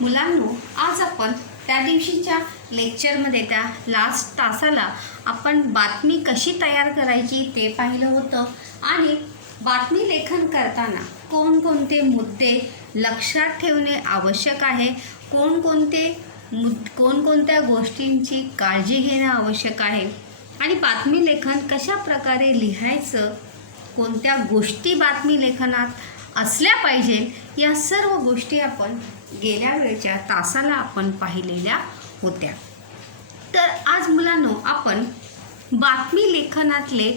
मुलांनो, आज आपण त्या दिवशीच्या लेक्चरमध्ये त्या लास्ट तासाला आपण बातमी कशी तयार करायची ते पाहिलं होतं आणि बातमी लेखन करताना कोणकोणते मुद्दे लक्षात ठेवणे आवश्यक आहे, कोणकोणत्या गोष्टींची काळजी घेणे आवश्यक आहे आणि बातमी लेखन कशा प्रकारे लिहायचं, कोणत्या गोष्टी बातमी लेखनात असल्या पाहिजे, या सर्व गोष्टी आपण गेल्या वेळच्या तासाला आपण पाहिलेल्या होत्या. तर आज मुलांनो आपण बातमी लेखनातले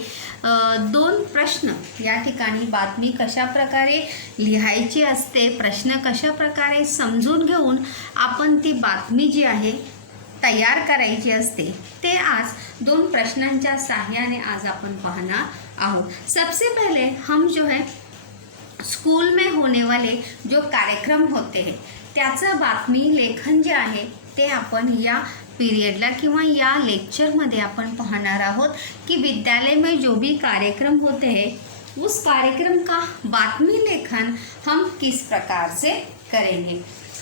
2 प्रश्न, या ठिकाणी बातमी कशा प्रकारे लिहायची असते, प्रश्न कशा प्रकारे समजून घेऊन आपण ती बातमी जी आहे तयार करायची असते, ते आज 2 प्रश्नांच्या सहाय्याने आज आपण पाहणार आहोत. सबसे पहले हम जो है स्कूल में होने वाले जो कार्यक्रम होते हैं त्याचं बातमी लेखन जे आहे ते आपण या पीरियडला किंवा या लेक्चरमध्ये आपण पाहणार आहोत कि विद्यालय में जो भी कार्यक्रम होते हैं उस कार्यक्रम का बातमी लेखन हम किस प्रकार से करेंगे.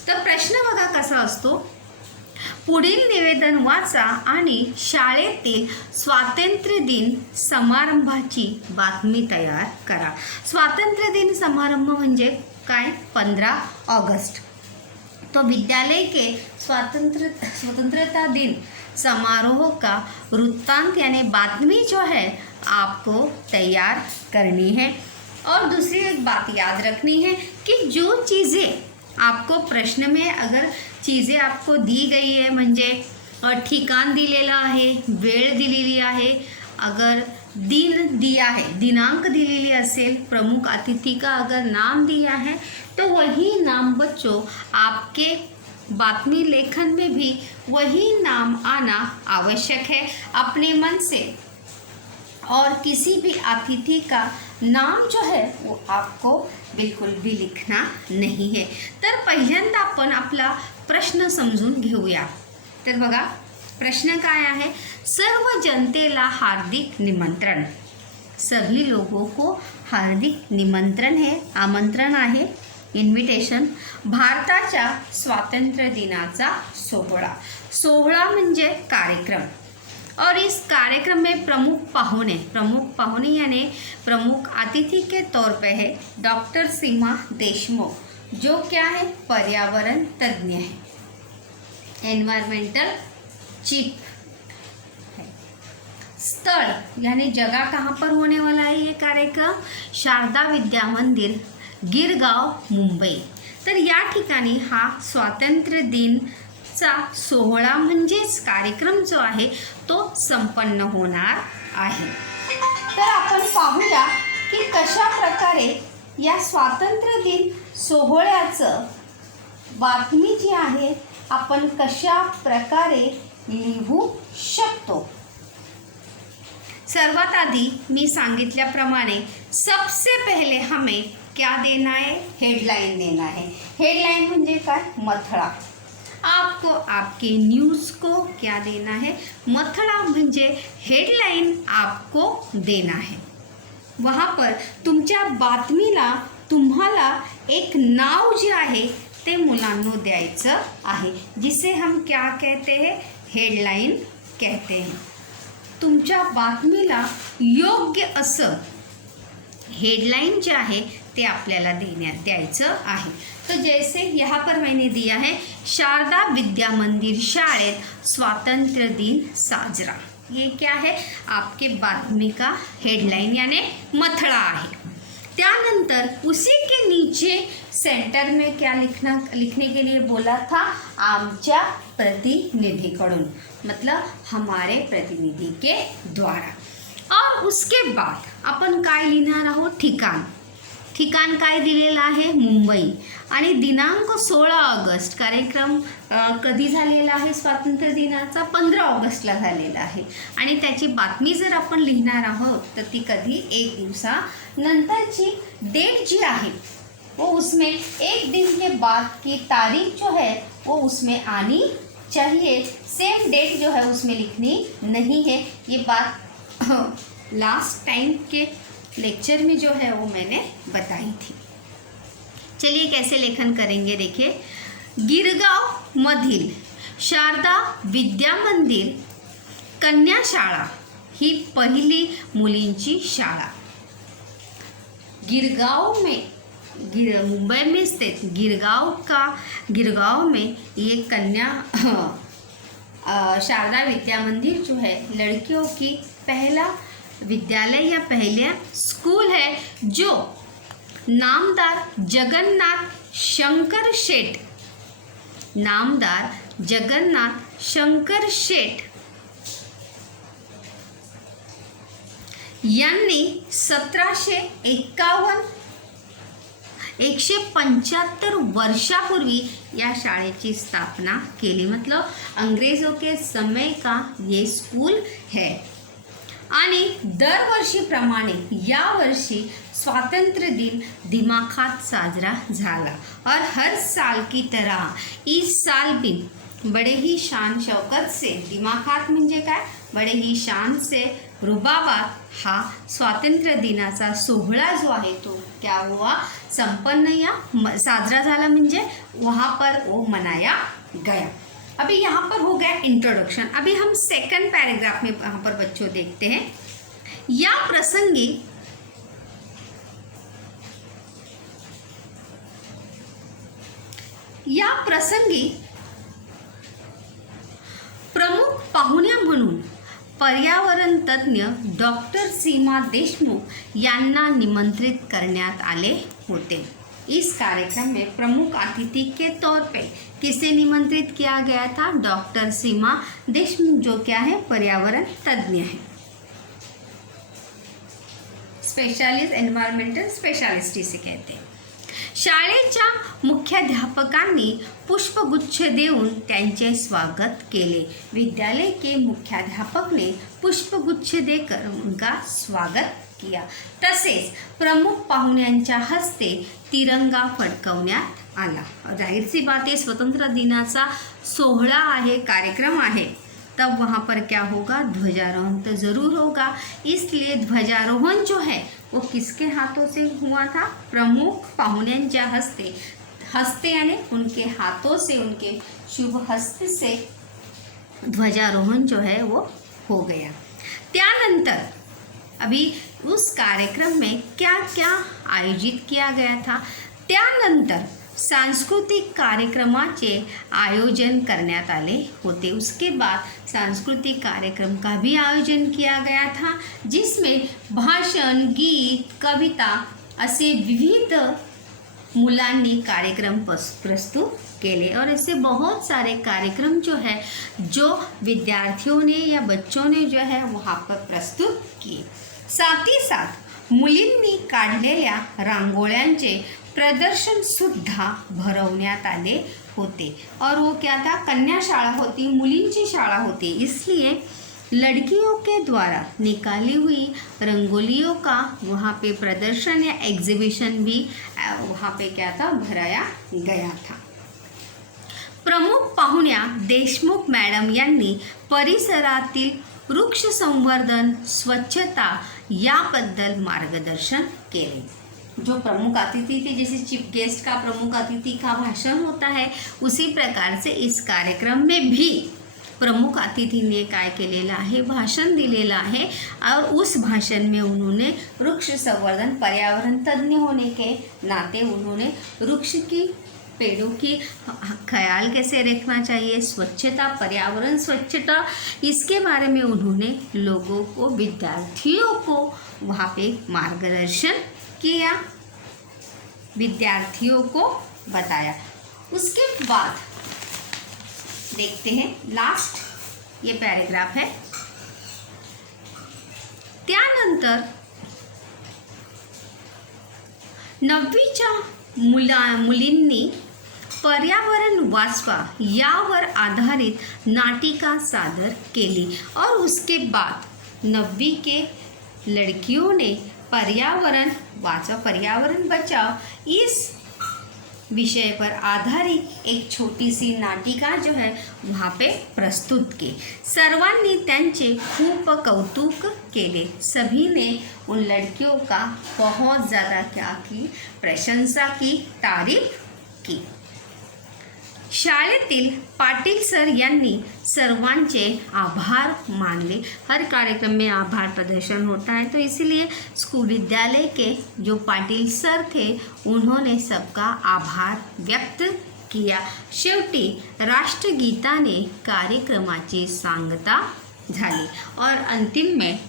तर प्रश्न बघा कसा असतो, पुढील निवेदन वाचा आणि शाळेतील स्वातंत्र्य दिन समारंभाची बातमी तयार करा. स्वातंत्र्य दिन समारंभ म्हणजे काय? 15 अगस्त. तो विद्यालय के स्वतंत्रता दिन समारोह का वृत्तांत यानी बातमी जो है आपको तैयार करनी है. और दूसरी एक बात याद रखनी है कि जो चीज़ें आपको प्रश्न में अगर चीज़ें आपको दी गई है म्हणजे ठिकाण दिलेलं आहे, वेळ दिलेली आहे, अगर दिन दिया है, दिनांक दिलेली असेल, प्रमुख अतिथि का अगर नाम दिया है तो वही नाम बच्चों आपके बातमी लेखन में भी वही नाम आना आवश्यक है अपने मन से. और किसी भी अतिथि का नाम जो है वो आपको बिल्कुल भी लिखना नहीं है. तर पहिल्यांदा आपण आपला प्रश्न समजून घेऊया. तर बघा प्रश्न काय आहे, सर्व जनतेला हार्दिक निमंत्रण. सभी लोगों को हार्दिक निमंत्रण है, आमंत्रण आहे, इन्विटेशन. भारताच्या स्वातंत्र्य दिनाचा सोहळा म्हणजे कार्यक्रम. और इस कार्यक्रम में प्रमुख पाहुणे यानी प्रमुख अतिथि के तौर पे है डॉक्टर सीमा देशमुख, जो क्या है पर्यावरण तज्ञ है, एनवायरमेंटल चीफ है. स्थल यानी जगह कहाँ पर होने वाला है ये कार्यक्रम? शारदा विद्या मंदिर, गिरगाव, मुंबई. तर या ठिकाणी हा स्वातंत्र्य दिनचा सोहळा म्हणजेच कार्यक्रम जो आहे तो संपन्न होणार आहे. तर आपण पाहूया की कशा प्रकारे या स्वातंत्र्य दिन सोहळ्याचं बातमी जी आहे आपण कशा प्रकारे लिहू शकतो. सर्वात आधी मी सांगितल्याप्रमाणे सबसे पहले हमें क्या देना है? हेडलाइन देना है. हेडलाइन म्हणजे काय? मथळा. आपको आपके न्यूज़ को क्या देना है? मथड़ा म्हणजे हेडलाइन आपको देना है. वहाँ पर तुमच्या बातमीला तुम्हाला एक नाव जे आहे ते मुलांनो द्यायचं आहे, जिसे हम क्या कहते हैं? हेडलाइन कहते हैं. तुमच्या बातमीला योग्य असं हेडलाइन जे आहे ते आपल्याला द्यायचं आहे. तो जैसे यहाँ पर मैंने दिया है शारदा विद्या मंदिर शाळेत स्वातंत्र्य दिन साजरा. ये क्या है? आपके बातमी का हेडलाइन यानी मथड़ा आहे. त्यानंतर उसी के नीचे सेंटर में क्या लिखने के लिए बोला था? आमच्या प्रतिनिधीकडून, मतलब हमारे प्रतिनिधि के द्वारा. और उसके बाद आपण काय लिहिणार आहोत? ठिकाण काय दिलेलं आहे? मुंबई. आणि दिनांक 16 ऑगस्ट. कार्यक्रम कधी झालेला आहे स्वातंत्र्य दिनाचा? 15 ऑगस्टला झालेला आहे. आणि त्याची बातमी जर आपण लिहिणार आहोत तर ती कधी? 1 दिवसानंतरची डेट जी आहे वो उसमें 1 दिन के बाद की तारीख जो है वो उसमें आनी चाहिए. सेम डेट जो है उसमें लिखनी नहीं है. ये बात लास्ट टाइम के लेक्चर में जो है वो मैंने बताई थी. चलिए कैसे लेखन करेंगे देखिए. गिरगाव मधील शारदा विद्या मंदिर कन्या शाळा ही पहिली मुलींची शाळा। गिरगांव में मुंबई में स्थित गिरगांव में ये कन्या शारदा विद्या मंदिर जो है लड़कियों की पहला विद्यालय या पहला स्कूल है, जो नामदार जगन्नाथ शंकर शेठ यांनी 175 वर्षापूर्वी या शाळेची स्थापना केली। मतलब अंग्रेजों के समय का ये स्कूल है। आणि दरवर्षीप्रमाणे यावर्षी स्वातंत्र्य दिन दिमाखात साजरा झाला और हर साल की तरह इस साल भी बड़े ही शान शौकत से, दिमाखात म्हणजे काय, बड़े ही शान से रुबाबात हा स्वातंत्र्य दिनाचा सोहळा जो आहे तो क्या हुआ, संपन्न या साजरा झाला, म्हणजे वहाँ पर वो मनाया गया। अभी यहाँ पर हो गया इंट्रोडक्शन। अभी हम सेकंड पैराग्राफ में यहाँ पर बच्चों देखते हैं। या प्रसंगी प्रमुख पाहुण्या म्हणून पर्यावरण तज्ञ डॉक्टर सीमा देशमुख यांना निमंत्रित करण्यात आले होते। इस कार्यक्रम में प्रमुख अतिथि के तौर पे किसे निमंत्रित किया गया था? डॉक्टर सीमा देशमुख, जो क्या है, पर्यावरण तज्ञ है, स्पेशलिस्ट, एन्व्हायरमेंटल स्पेशलिस्ट इसे कहते हैं। शाळेच्या मुख्याध्यापकांनी पुष्पगुच्छ देऊन त्यांचे स्वागत केले। विद्यालय के मुख्याध्यापक ने पुष्पगुच्छ देकर उनका स्वागत किया। तसेच प्रमुख पाहुण्यांच्या हस्ते तिरंगा फडकवण्यात आला। जाहीर सी बात है, स्वतंत्र दिनाचा सोहळा आहे, कार्यक्रम आहे, तब वहाँ पर क्या होगा, ध्वजारोहण तो ज़रूर होगा। इसलिए ध्वजारोहण जो है वो किसके हाथों से हुआ था? प्रमुख पाहुण्यांच्या हस्ते यानी उनके हाथों से, उनके शुभ हस्त से ध्वजारोहण जो है वो हो गया। त्यानंतर अभी उस कार्यक्रम में क्या क्या आयोजित किया गया था? त्यानंतर सांस्कृतिक कार्यक्रमाचे आयोजन करण्यात आले होते। उसके बाद सांस्कृतिक कार्यक्रम का भी आयोजन किया गया था, जिसमें भाषण, गीत, कविता असे विविध मुलांनी कार्यक्रम प्रस्तुत केले। और ऐसे बहुत सारे कार्यक्रम जो है, जो विद्यार्थियों ने या बच्चों ने जो है वहाँ पर प्रस्तुत किए। साथ ही साथ मुलींनी काढलेल्या रांगोळ्यांचे प्रदर्शन सुद्धा भरवण्यात आले होते। और वो क्या था, कन्या शाळा होती, मुलींची शाळा होती, इसलिए लड़कियों के द्वारा निकाली हुई रंगोलियों का वहाँ पे प्रदर्शन या एग्जीबिशन भी वहाँ पे क्या था, भराया गया था। प्रमुख पाहुण्या देशमुख मॅडम यांनी परिसरातील वृक्ष संवर्धन, स्वच्छता याबद्दल मार्गदर्शन केले। जो प्रमुख अतिथि थे, जैसे चीफ गेस्ट का, प्रमुख अतिथि का भाषण होता है, उसी प्रकार से इस कार्यक्रम में भी प्रमुख अतिथि ने काय केलेला आहे, भाषण दिलेला है। और उस भाषण में उन्होंने वृक्ष संवर्धन, पर्यावरण तज्ञ होने के नाते उन्होंने वृक्ष की, पेड़ों की ख्याल कैसे रखना चाहिए, स्वच्छता, पर्यावरण स्वच्छता, इसके बारे में उन्होंने लोगों को, विद्यार्थियों को वहाँ पे मार्गदर्शन किया, विद्यार्थियों को बताया। उसके बाद देखते हैं लास्ट ये पैराग्राफ है। त्यानंतर 9वीच्या मुलींनी पर्यावरण वाचवा यावर आधारित नाटिका सादर केली। और उसके बाद 9वीं के लड़कियों ने पर्यावरण वाचवा, पर्यावरण बचाओ, इस विषय पर आधारित एक छोटी सी नाटिका जो है वहाँ पे प्रस्तुत की। सर्वांनी त्यांचे खूप कौतुक केले। सभी ने उन लड़कियों का बहुत ज़्यादा क्या की, प्रशंसा की, तारीफ की। शाळेतील पाटिल सर यांनी सर्वांचे आभार मानले। हर कार्यक्रम में आभार प्रदर्शन होता है, तो इसीलिए स्कूल विद्यालय के जो पाटिल सर थे उन्होंने सबका आभार व्यक्त किया। शेवटी राष्ट्रगीताने कार्यक्रमाची सांगता झाली और अंतिम में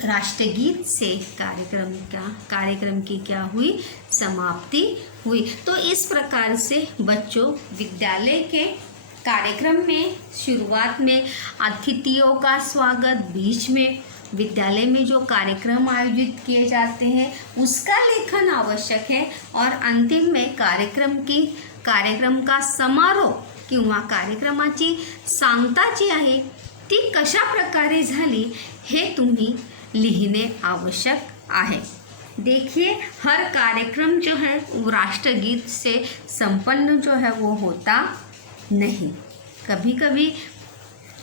राष्ट्रगीत से कार्यक्रम की क्या हुई, समाप्ति हुई। तो इस प्रकार से बच्चों विद्यालय के कार्यक्रम में शुरुआत में अतिथियों का स्वागत, बीच में विद्यालय में जो कार्यक्रम आयोजित किए जाते हैं उसका लेखन आवश्यक है और अंतिम में कार्यक्रम का समारोह किंवा कार्यक्रमाची सांगता जी आहे ती कशा प्रकारे झाली हे तुम्ही लिखने आवश्यक आहे। देखिए हर कार्यक्रम जो है वो राष्ट्रगीत से संपन्न जो है वो होता नहीं। कभी कभी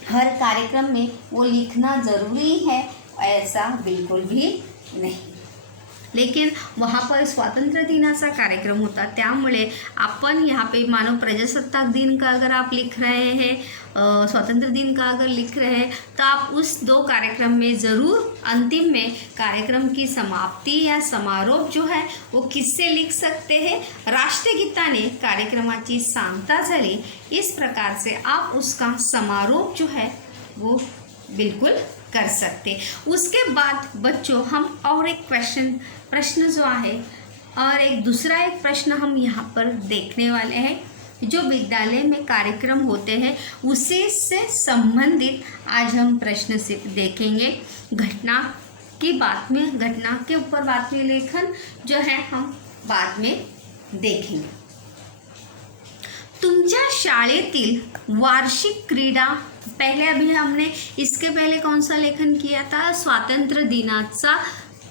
हर कार्यक्रम में वो लिखना ज़रूरी है ऐसा बिल्कुल भी नहीं। लेकिन वहाँ पर स्वातंत्र्य दिनाचा कार्यक्रम होता, त्यामुळे आपण यहाँ पे मानो प्रजासत्ताक दिन का अगर आप लिख रहे हैं, स्वतंत्र दिन का अगर लिख रहे हैं, तो आप उस 2 कार्यक्रम में ज़रूर अंतिम में कार्यक्रम की समाप्ति या समारोह जो है वो किससे लिख सकते हैं, राष्ट्रगीताने कार्यक्रमाची सांगता झाली। इस प्रकार से आप उसका समारोह जो है वो बिल्कुल कर सकते। उसके बाद बच्चों हम और एक प्रश्न जो है और एक दूसरा एक प्रश्न हम यहाँ पर देखने वाले हैं। जो विद्यालय में कार्यक्रम होते हैं उसी से संबंधित आज हम प्रश्न से देखेंगे। घटना के ऊपर बातमी लेखन जो है हम बाद में देखेंगे। तुमच्या शाळेतील वार्षिक क्रीडा, पहले अभी हमने इसके पहले कौन सा लेखन किया था, स्वातंत्र्य दिनाचा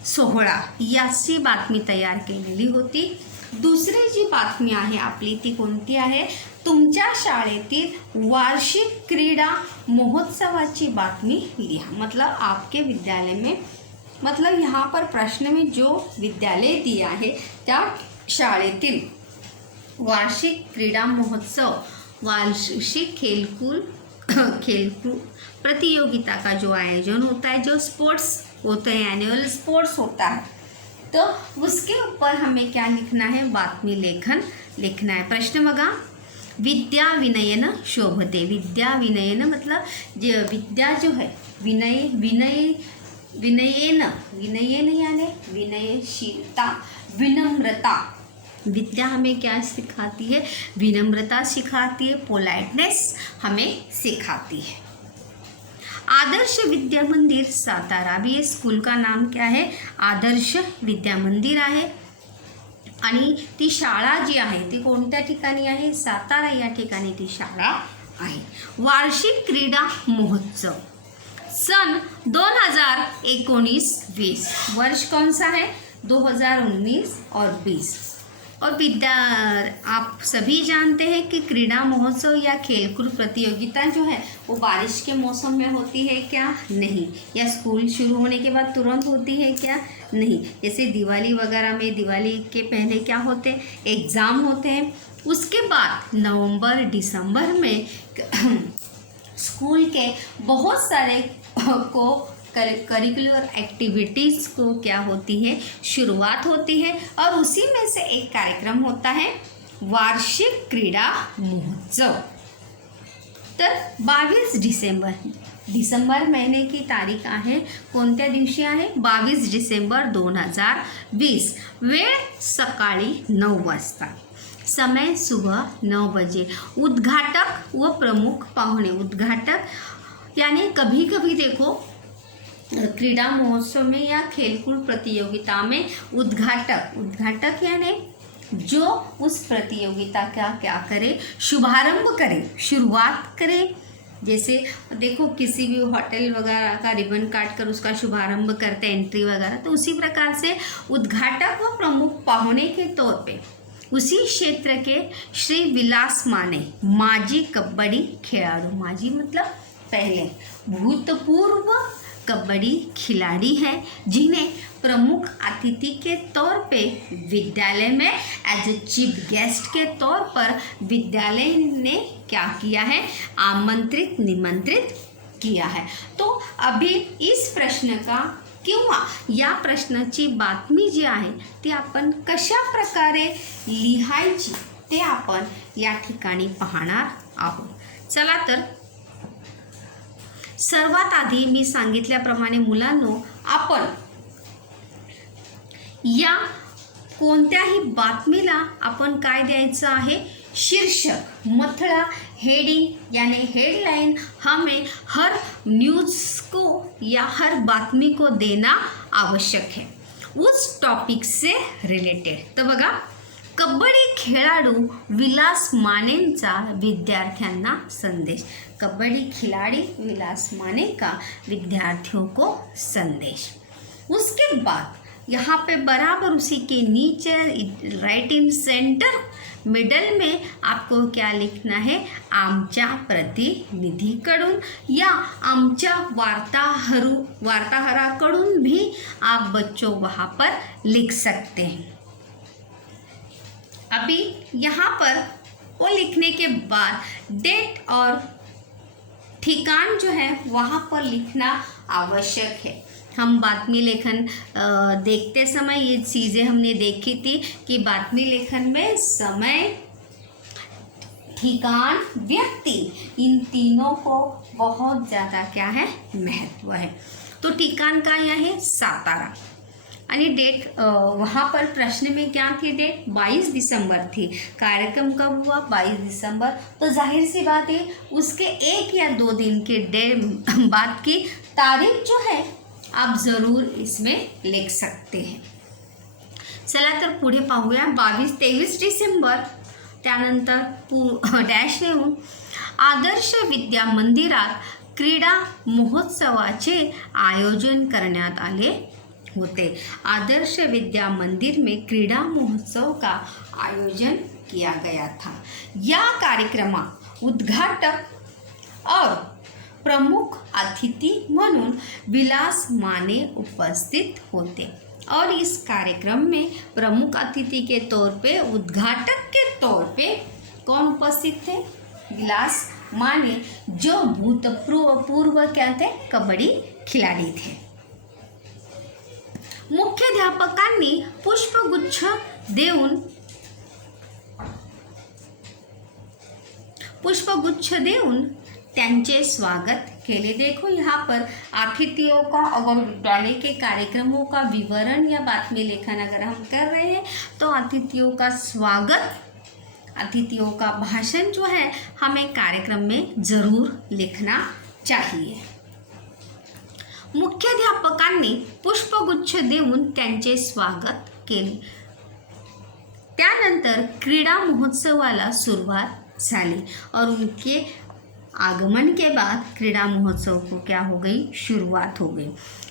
सोहळा याची बातमी तयार केलेली होती। दुसरी जी बातमी आहे आपली ती कोणती आहे, तुमच्या शाळेतील वार्षिक क्रीडा महोत्सवाची बातमी लिहा। मतलब आपके विद्यालय में, मतलब यहाँ पर प्रश्न में जो विद्यालय दिया है त्या शाळेतील वार्षिक क्रीडा महोत्सव, वार्षिक खेलकूद प्रतियोगिता का जो आयोजन होता है, जो स्पोर्ट्स होते हैं, एनुअल स्पोर्ट्स होता है, तो उसके ऊपर हमें क्या लिखना है, बातमी लेखन लिखना है। प्रश्न बघा, विद्या विनयन शोभते। विद्या विनयन मतलब विद्या जो है विनयन यानी विनयशीलता, विनम्रता। विद्या हमें क्या सिखाती है, विनम्रता सिखाती है, पोलाइटनेस हमें सिखाती है। आदर्श विद्या मंदिर सातारा, भी ये स्कूल का नाम क्या है, आदर्श विद्या मंदिर आहे आणि ती शाळा जी आहे ती कोणत्या ठिकाणी आहे, सातारा या ठिकाणी ती शाळा आहे। वार्षिक क्रीडा महोत्सव सन 2019-20, वर्ष कौन सा है, 2019 और 20। और आप सभी जानते हैं कि क्रीड़ा महोत्सव या खेलकूद प्रतियोगिता जो है वो बारिश के मौसम में होती है क्या, नहीं, या स्कूल शुरू होने के बाद तुरंत होती है क्या, नहीं। जैसे दिवाली वगैरह में, दिवाली के पहले क्या होते हैं, एग्ज़ाम होते हैं, उसके बाद नवंबर दिसंबर में स्कूल के बहुत सारे करिकुलर एक्टिविटीज़ को क्या होती है, शुरुआत होती है और उसी में से एक कार्यक्रम होता है वार्षिक क्रीडा महोत्सव। तर 22 डिसेंबर महीने की तारीख आहे, कोणत्या दिवशी आहे, 22 डिसेंबर 2020। वेळ सकाळी 9 वाजता, समय सुबह 9 बजे। उद्घाटक व प्रमुख पाहुणे, उद्घाटक यानी कभी कभी देखो क्रीड़ा महोत्सव में या खेलकूद प्रतियोगिता में उद्घाटक यानी जो उस प्रतियोगिता का क्या करे, शुभारंभ करे, शुरुआत करे। जैसे देखो किसी भी होटल वगैरह का रिबन काट कर उसका शुभारंभ करते, एंट्री वगैरह, तो उसी प्रकार से उद्घाटक व प्रमुख पाहुणे के तौर पे उसी क्षेत्र के श्री विलास माने, माजी कबड्डी खेळाडू, माजी मतलब पहले, भूतपूर्व कबड्डी खिलाड़ी हैं जिन्हें प्रमुख अतिथि के तौर पे विद्यालय में एज ए चीफ गेस्ट के तौर पर विद्यालय ने क्या किया है, निमंत्रित किया है। तो अभी इस प्रश्न का किंवा या प्रश्नाची बातमी जी आहे ती आपण कशा प्रकारे लिहायची ते आपण या ठिकाणी पाहणार आहोत। चला तर सर्वात आधी मी सांगितल्याप्रमाणे मुलांनो, आपण या कोणत्याही बातमीला आपण काय द्यायचं आहे, शीर्षक, मथळा, हेडिंग यानी हेडलाइन हमें हर न्यूज़ को या हर बातमी को देना आवश्यक है उस टॉपिक से रिलेटेड। तर बघा, कबड्डी खेळाडू विलास मानेंचा विद्यार्थ्यांना संदेश। कबड्डी खिलाड़ी विलास माने का विद्यार्थियों को संदेश। उसके बाद यहाँ पे बराबर उसी के नीचे राइट इन सेंटर मिडल में आपको क्या लिखना है, आमच्या प्रतिनिधीकडून या आमच्या वार्ताहराकडून भी आप बच्चों वहाँ पर लिख सकते हैं। अभी यहाँ पर वो लिखने के बाद डेट और ठिकान जो है वहाँ पर लिखना आवश्यक है। हम बातमी लेखन देखते समय ये चीज़ें हमने देखी थी कि बातमी लेखन में समय, ठिकान, व्यक्ति, इन तीनों को बहुत ज़्यादा क्या है, महत्व है। तो ठिकान का यह है सातारा, आणि डेट वहाँ पर प्रश्न में क्या थी, डेट 22 दिसंबर थी। कार्यक्रम कब हुआ, 22 दिसंबर। तो जाहिर सी बात है उसके 1 या 2 दिन के बाद की तारीख जो है आप ज़रूर इसमें लिख सकते हैं। चला तर पुढे पाहूया, 22-23 डिसेंबर, त्यानंतर डॅश लिहून आदर्श विद्या मंदिरात क्रीडा महोत्सवाचे आयोजन करण्यात आले होते। आदर्श विद्या मंदिर में क्रीडा महोत्सव का आयोजन किया गया था। या कार्यक्रमा उद्घाटक और प्रमुख अतिथि म्हणून विलास माने उपस्थित होते और इस कार्यक्रम में प्रमुख अतिथि के तौर पे, उद्घाटक के तौर पे कौन उपस्थित थे, विलास माने, जो भूतपूर्व क्या थे, कबड्डी खिलाड़ी थे। मुख्याध्यापकांनी पुष्पगुच्छ देऊन त्यांचे स्वागत केले। देखो यहाँ पर अतिथियों का, अगर विद्यालय के कार्यक्रमों का विवरण या बातमी लेखन अगर हम कर रहे हैं तो अतिथियों का स्वागत, अतिथियों का भाषण जो है हमें कार्यक्रम में ज़रूर लिखना चाहिए। मुख्याध्यापकांनी पुष्पगुच्छ देऊन त्यांचे स्वागत केले। त्यानंतर क्रीडा महोत्सवाला सुरुवात झाली और उनके आगमन के बाद क्रीडा महोत्सव को क्या हो गई, शुरुआत हो गई।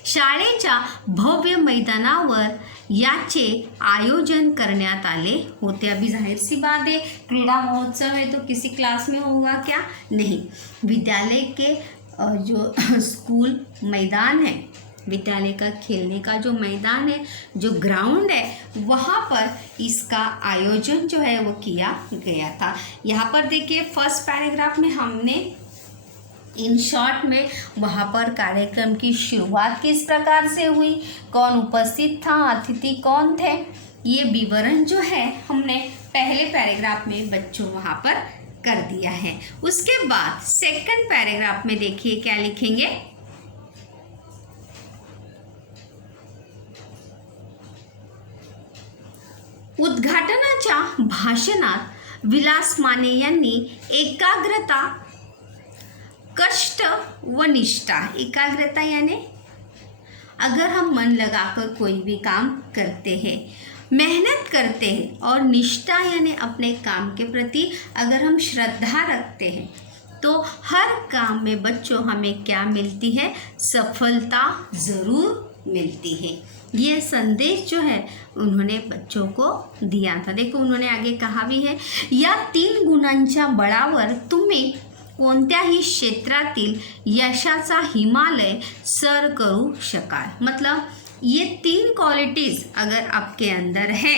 शाळेच्या भव्य मैदानावर याचे आयोजन करण्यात आले होते। अभी जाहिर सी बात है क्रीडा महोत्सव है तो किसी क्लास में होगा क्या, नहीं, विद्यालय के जो स्कूल मैदान है, विद्यालय का खेलने का जो मैदान है, जो ग्राउंड है, वहाँ पर इसका आयोजन जो है वो किया गया था। यहाँ पर देखिए फर्स्ट पैराग्राफ में हमने इन शॉर्ट में वहाँ पर कार्यक्रम की शुरुआत किस प्रकार से हुई, कौन उपस्थित था, अतिथि कौन थे, ये विवरण जो है हमने पहले पैराग्राफ में बच्चों वहाँ पर कर दिया है। उसके बाद सेकंड पैराग्राफ में देखिए क्या लिखेंगे, उद्घाटनाच्या भाषणात विलास माने यांनी एकाग्रता, कष्ट व निष्ठा, एकाग्रता यानी अगर हम मन लगाकर कोई भी काम करते हैं, मेहनत करते हैं, और निष्ठा यानी अपने काम के प्रति अगर हम श्रद्धा रखते हैं तो हर काम में बच्चों हमें क्या मिलती है, सफलता ज़रूर मिलती है। ये संदेश जो है उन्होंने बच्चों को दिया था। देखो उन्होंने आगे कहा भी है, या 3 गुणांच्या बळावर तुम्ही कोणत्याही क्षेत्रातील यशाचा हिमालय सर करू शकाल। मतलब ये 3 क्वालिटीज़ अगर आपके अंदर है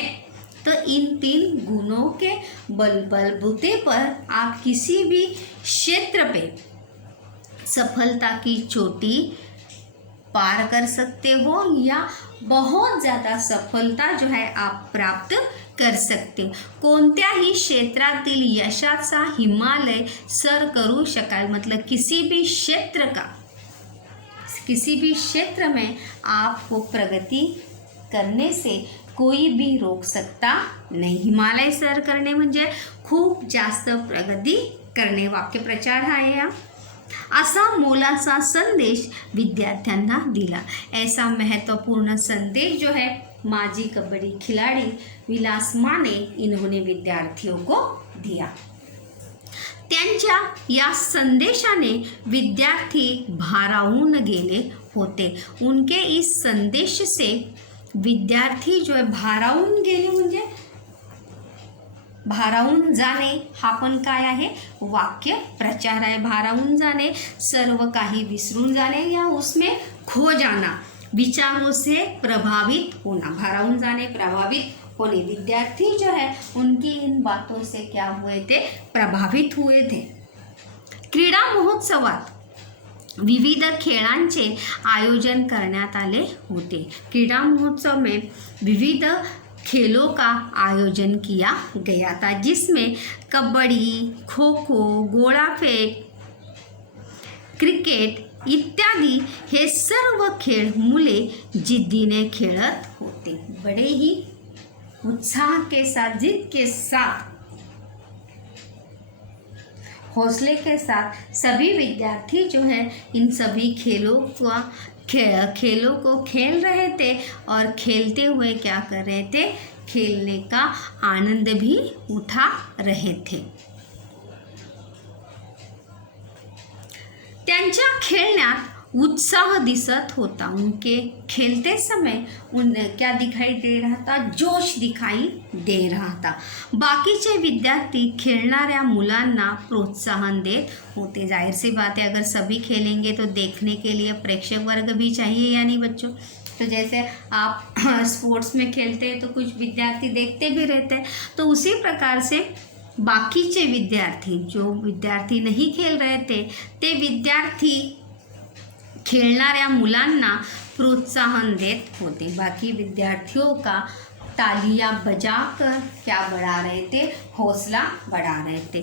तो इन 3 गुणों के बलबूते पर आप किसी भी क्षेत्र पे सफलता की चोटी पार कर सकते हो या बहुत ज़्यादा सफलता जो है आप प्राप्त कर सकते हो। कोणत्याही क्षेत्रातील यशाचा हिमालय सर करू शकाल, मतलब किसी भी क्षेत्र में आपको प्रगति करने से कोई भी रोक सकता नहीं। हिमालय सर करणे म्हणजे खूप जास्त प्रगती करणे। वाक्यप्रचार आहे हा। असा मोलाचा संदेश विद्यार्थ्यांना दिला। ऐसा महत्वपूर्ण संदेश जो है माजी कबड्डी खिलाड़ी विलास माने इन्होंने विद्यार्थियों को दिया। त्यांच्या या संदेशाने विद्यार्थी भारावून गेले होते। उनके इस संदेश से विद्यार्थी जो है भारावून गेले म्हणजे भारावून जाणे हा पण काय आहे, वाक्य प्रचार आहे। भारावून जाणे सर्व काही विसरून जाने या उसमें खो जाना, विचारों से प्रभावित होना। भारावून जाने, प्रभावित होने। विद्यार्थी जो है उनकी इन बातों से क्या हुए थे, प्रभावित हुए थे। क्रीडा महोत्सवात विविध खेळांचे आयोजन करण्यात आले होते। क्रीडा महोत्सव में विविध खेलों का आयोजन किया गया था, जिसमें कबड्डी, खो खो, गोळा फेक, क्रिकेट इत्यादि हे सर्व खेळ मुले जिद्दीने खेळत होते। बड़े ही उत्साह के साथ, जिद के साथ, हौसले के साथ सभी विद्यार्थी जो है इन सभी खेलों को खेल रहे थे और खेलते हुए क्या कर रहे थे, खेलने का आनंद भी उठा रहे थे। त्यांच्या खेलण्यात उत्साह दिसत होता। उनके खेलते समय क्या दिखाई दे रहा था, जोश दिखाई दे रहा था। बाकीचे विद्यार्थी खेलणाऱ्या मुलांना प्रोत्साहन देत होते। जाहिर सी बात है, अगर सभी खेलेंगे तो देखने के लिए प्रेक्षक वर्ग भी चाहिए या नहीं बच्चों। तो जैसे आप स्पोर्ट्स में खेलते हैं तो कुछ विद्यार्थी देखते भी रहते हैं, तो उसी प्रकार से बाकीचे विद्यार्थी, जो विद्यार्थी नहीं खेल रहे थे, ते विद्यार्थी खेलणाऱ्या मुलांना प्रोत्साहन देत होते। बाकी विद्यार्थियों का तालियां बजाकर क्या बढ़ा रहे थे, हौसला बढ़ा रहे थे।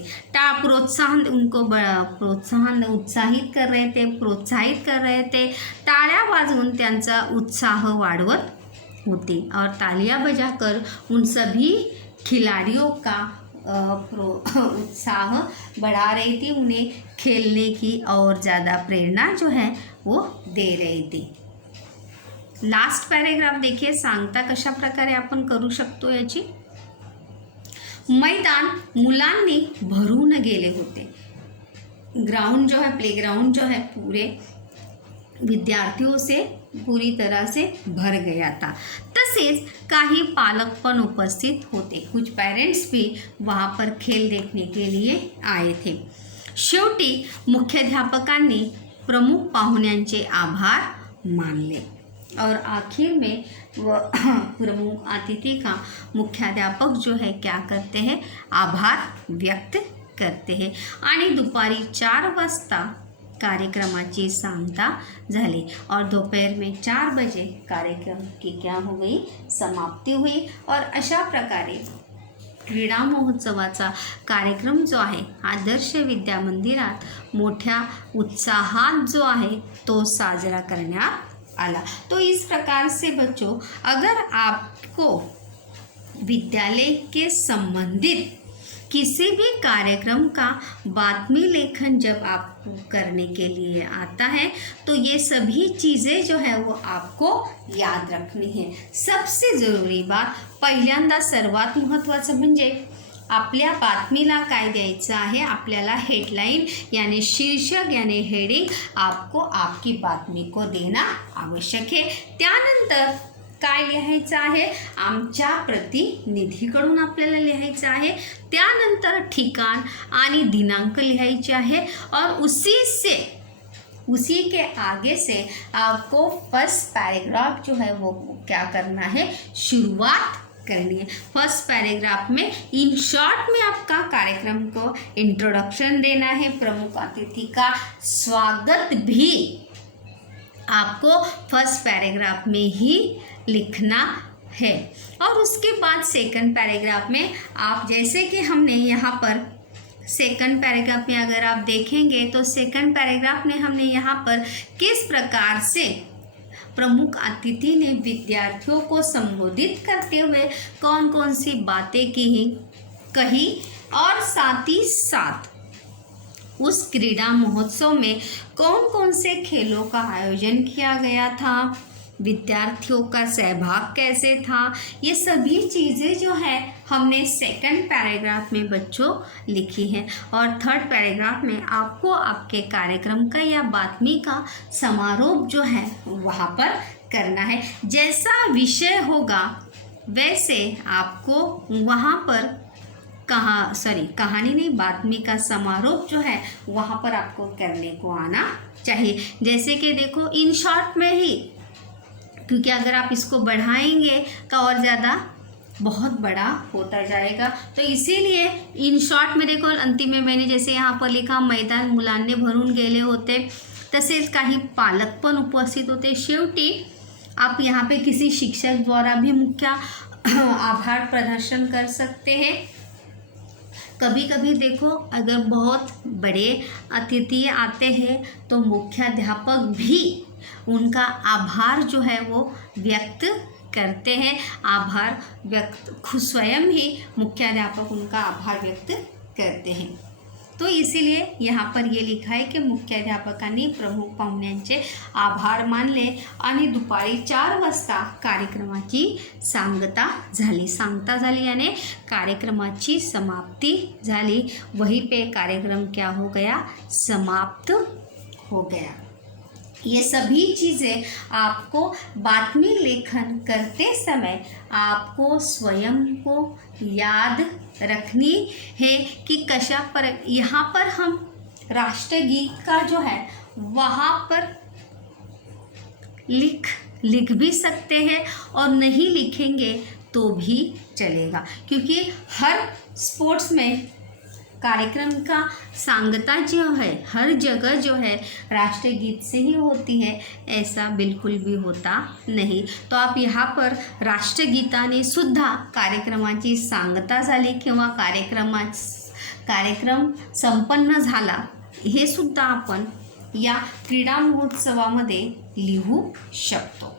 प्रोत्साहन उत्साहित कर रहे थे, प्रोत्साहित कर रहे थे। टाळ्या वाजवून त्यांचा उत्साह वाढवत होते और तालियां बजाकर उन सभी खिलाड़ियों का उत्साह बढ़ा रही थी। उन्हें खेलने की और ज़्यादा प्रेरणा जो है वो दे रही थी। लास्ट पॅरेग्राफ देखिए, सांगता कशा प्रकारे आपण करू शकतो याची। मैदान मुलांनी भरून गेले होते। ग्राउंड जो है, प्लेग्राउंड जो है, पूरे विद्यार्थियों से पूरी तरह से भर गया था। तसेच काही पालक पण उपस्थित होते। कुछ पेरेंट्स भी वहाँ पर खेल देखने के लिए आए थे। शेवटी मुख्याध्यापकांनी प्रमुख पाहुण्यांचे आभार मानले और आखिर में प्रमुख अतिथि का मुख्याध्यापक जो है क्या करते हैं, आभार व्यक्त करते हैं। आणि दुपारी 4 वाजता कार्यक्रमाची सांगता झाली और दोपहर में 4 बजे कार्यक्रम की क्या हो गई, समाप्ति हुई। और अशा प्रकारे क्रीडा महोत्सवाचा कार्यक्रम जो आहे आदर्श विद्या मंदिरात मोठ्या उत्साहात जो आहे तो साजरा करण्यात आला। तो इस प्रकार से बच्चों, अगर आपको विद्यालय के संबंधित किसी भी कार्यक्रम का बातमी लेखन जब आपको करने के लिए आता है तो ये सभी चीज़ें जो है वो आपको याद रखनी है। सबसे ज़रूरी बात, पहिल्यांदा सर्वात महत्त्वाचं म्हणजे आपल्या बातमीला काय द्यायचं आहे, आपल्याला हेडलाइन यानी शीर्षक यानी हेडिंग आपको आपकी बातमी को देना आवश्यक है। त्यानंतर काय लिहायचं आहे, आमच्या प्रतिनिधीकडून आपल्याला लिहायचं आहे. त्यानंतर ठिकाण आणि दिनांक लिहायचे आहे. और उसी के आगे से आपको फर्स्ट पैराग्राफ जो है वो क्या करना है, शुरुआत करनी है. फर्स्ट पैराग्राफ में इन शॉर्ट में आपका कार्यक्रम को इंट्रोडक्शन देना है. प्रमुख अतिथि का स्वागत भी आपको फर्स्ट पैराग्राफ में ही लिखना है. और उसके बाद सेकंड पैराग्राफ में आप, जैसे कि हमने यहाँ पर सेकंड पैराग्राफ में अगर आप देखेंगे तो सेकंड पैराग्राफ में हमने यहाँ पर किस प्रकार से प्रमुख अतिथि ने विद्यार्थियों को संबोधित करते हुए कौन कौन सी बातें कही और साथ ही साथ उस क्रीड़ा महोत्सव में कौन कौन से खेलों का आयोजन किया गया था, विद्यार्थियों का सहभाग कैसे था, ये सभी चीज़ें जो है हमने सेकंड पैराग्राफ में बच्चों लिखी हैं. और थर्ड पैराग्राफ में आपको आपके कार्यक्रम का या बातमी का समारोह जो है वहाँ पर करना है. जैसा विषय होगा वैसे आपको वहाँ पर कहानी नहीं, बातमी का समारोह जो है वहाँ पर आपको करने को आना चाहिए. जैसे कि देखो इन शॉर्ट में ही, क्योंकि अगर आप इसको बढ़ाएंगे तो और ज़्यादा बहुत बड़ा होता जाएगा. तो इसीलिए इन शॉर्ट में देखो अंतिम में मैंने जैसे यहाँ पर लिखा, मैदान मुलांनी भरून गेले होते, तसेच काही पालक पण उपस्थित होते. शेवटी आप यहाँ पे किसी शिक्षक द्वारा भी मुख्य आभार प्रदर्शन कर सकते हैं. कभी कभी देखो अगर बहुत बड़े अतिथि आते हैं तो मुख्याध्यापक भी उनका आभार जो है वो व्यक्त करते हैं. आभार व्यक्त स्वयं ही मुख्याध्यापक उनका आभार व्यक्त करते हैं. तो इसीलिए यहाँ पर ये लिखा है की मुख्याध्यापकांनी प्रमुख पाहुण्यांचे आभार मानले आणि दुपारी 4 वाजता कार्यक्रमाची सांगता झाली यानी कार्यक्रमाची समाप्ति झाली. वहीं पे कार्यक्रम क्या हो गया, समाप्त हो गया. ये सभी चीज़ें आपको बातमी लेखन करते समय आपको स्वयं को याद रखनी है कि कशा पर, यहाँ पर हम राष्ट्रगीत का जो है वहाँ पर लिख भी सकते हैं और नहीं लिखेंगे तो भी चलेगा, क्योंकि हर स्पोर्ट्स में कार्यक्रम का सांगता जो है हर जगह जो है राष्ट्रगीत से ही होती है, ऐसा बिल्कुल भी होता नहीं. तो आप यहाँ पर राष्ट्रगीताने सुद्धा कार्यक्रमाची सांगता झाली किंवा कार्यक्रम संपन्न झाला हे सुद्धा आपण या क्रीडा महोत्सवामध्ये लिहू शकतो.